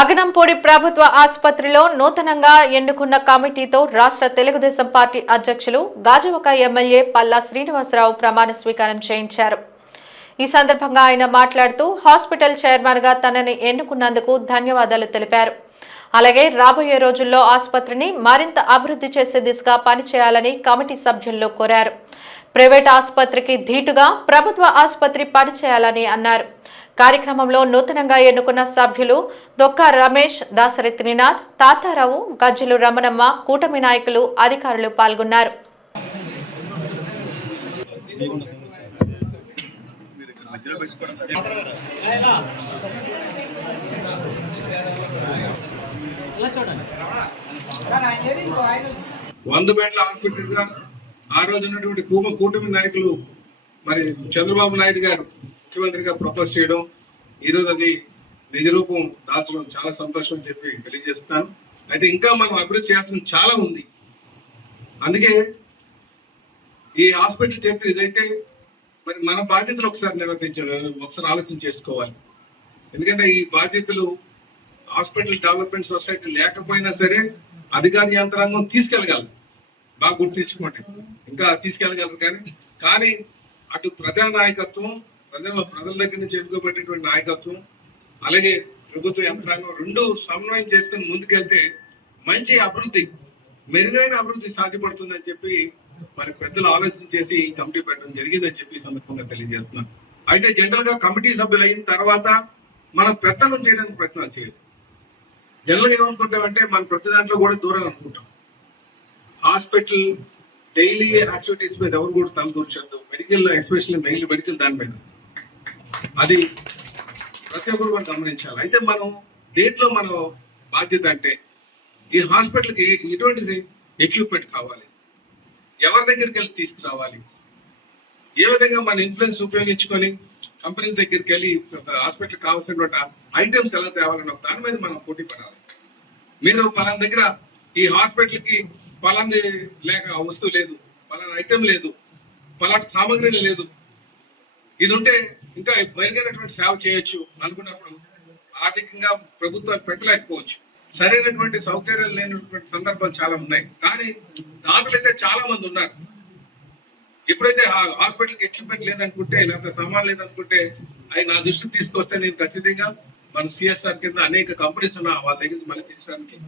అగనంపూడి ప్రభుత్వ ఆసుపత్రిలో నూతనంగా ఎన్నుకున్న కమిటీతో రాష్ట్ర తెలుగుదేశం పార్టీ అధ్యక్షులు గాజువాక ఎమ్మెల్యే పల్లా శ్రీనివాసరావు ప్రమాణ స్వీకారం చేయించారు. ఈ సందర్భంగా ఆయన మాట్లాడుతూ హాస్పిటల్ చైర్మన్ గా తనని ఎన్నుకున్నందుకు ధన్యవాదాలు తెలిపారు. అలాగే రాబోయే రోజుల్లో ఆసుపత్రిని మరింత అభివృద్ధి చేసే దిశగా పనిచేయాలని కమిటీ సభ్యులను కోరారు. ప్రైవేట్ ఆసుపత్రికి ధీటుగా ప్రభుత్వ ఆసుపత్రి పనిచేయాలని అన్నారు. కార్యక్రమంలో నూతనంగా ఎన్నుకున్న సభ్యులు దొక్క రమేష్, దాసరి త్రినాథ్, తాతారావు, గజ్జలు రమణమ్మ, కూటమి నాయకులు, అధికారులు పాల్గొన్నారు. వంద బెడ్ల హాస్పిటల్ గా ఆ రోజు ఉన్నటువంటి కూటమి నాయకులు మరి చంద్రబాబు నాయుడు గారు ముఖ్యమంత్రిగా ప్రపోజ్ చేయడం, ఈరోజు అది నిజ రూపం దాల్చడం చాలా సంతోషం అని చెప్పి తెలియజేస్తున్నాను. అయితే ఇంకా మనం అభివృద్ధి చేయాల్సిన చాలా ఉంది. అందుకే ఈ హాస్పిటల్ చరిత్ర ఇదైతే మరి మన బాధ్యతలు ఒకసారి ఆలోచన చేసుకోవాలి. ఎందుకంటే ఈ బాధ్యతలు హాస్పిటల్ డెవలప్మెంట్ సొసైటీ లేకపోయినా సరే అధికార యంత్రాంగం తీసుకెళ్ళగలరు, బాగా గుర్తించుకోండి, ఇంకా తీసుకెళ్ళగలరు. కానీ అటు ప్రజా నాయకత్వం, ప్రజల దగ్గర నుంచి ఎన్నుకోబెట్టినటువంటి నాయకత్వం, అలాగే ప్రభుత్వ యంత్రాంగం రెండు సమన్వయం చేసుకుని ముందుకెళ్తే మంచి అభివృద్ధి, మెరుగైన అభివృద్ధి సాధ్యపడుతుందని చెప్పి మరి పెద్దలు ఆలోచన చేసి ఈ కమిటీ పెట్టడం జరిగిందని చెప్పి సందర్భంగా తెలియజేస్తున్నాను. అయితే జనరల్ గా కమిటీ సభ్యులు అయిన తర్వాత మనం పెద్దలం చేయడానికి ప్రయత్నాలు చేయదు. జనరల్ గా ఏమనుకుంటామంటే మన ప్రతి దాంట్లో కూడా దూరం అనుకుంటాం. హాస్పిటల్ డైలీ యాక్టివిటీస్ మీద ఎవరు కూడా తలదూర్చొద్దు. మెడికల్, ఎస్పెషల్లీ మెడికల్ దాని మీద అది ప్రతి ఒక్కరు కూడా గమనించాలి. అయితే మనం దేంట్లో మన బాధ్యత అంటే ఈ హాస్పిటల్కి ఎటువంటి ఎక్విప్మెంట్ కావాలి, ఎవరి దగ్గరికి వెళ్ళి తీసుకురావాలి, ఏ విధంగా మన ఇన్ఫ్లుయెన్స్ ఉపయోగించుకొని కంపెనీస్ దగ్గరికి వెళ్ళి హాస్పిటల్ కావాల్సినటువంటి ఐటమ్స్ ఎలా తేవాలన్న దాని మీద మనం పోటీ పడాలి. మీరు పలానా దగ్గర ఈ హాస్పిటల్కి పలాంది లేక వస్తువు లేదు, పలానా ఐటమ్ లేదు, పలాంటి సామాగ్రి లేదు, ఇది ఉంటే ఇంకా మెరుగైనటువంటి సేవ చేయొచ్చు అనుకున్నప్పుడు ఆర్థికంగా ప్రభుత్వాలు పెట్టలేకపోవచ్చు. సరైనటువంటి సౌకర్యాలు లేనటువంటి సందర్భాలు చాలా ఉన్నాయి. కానీ దాంట్లో అయితే చాలా మంది ఉన్నారు. ఎప్పుడైతే హాస్పిటల్కి ఎక్విప్మెంట్ లేదనుకుంటే, లేకపోతే సామాన్ లేదనుకుంటే అవి నా దృష్టికి తీసుకొస్తే నేను ఖచ్చితంగా మన సిఎస్ఆర్ కింద అనేక కంపెనీస్ ఉన్నా వాళ్ళ దగ్గర మళ్ళీ తీసుకోవడానికి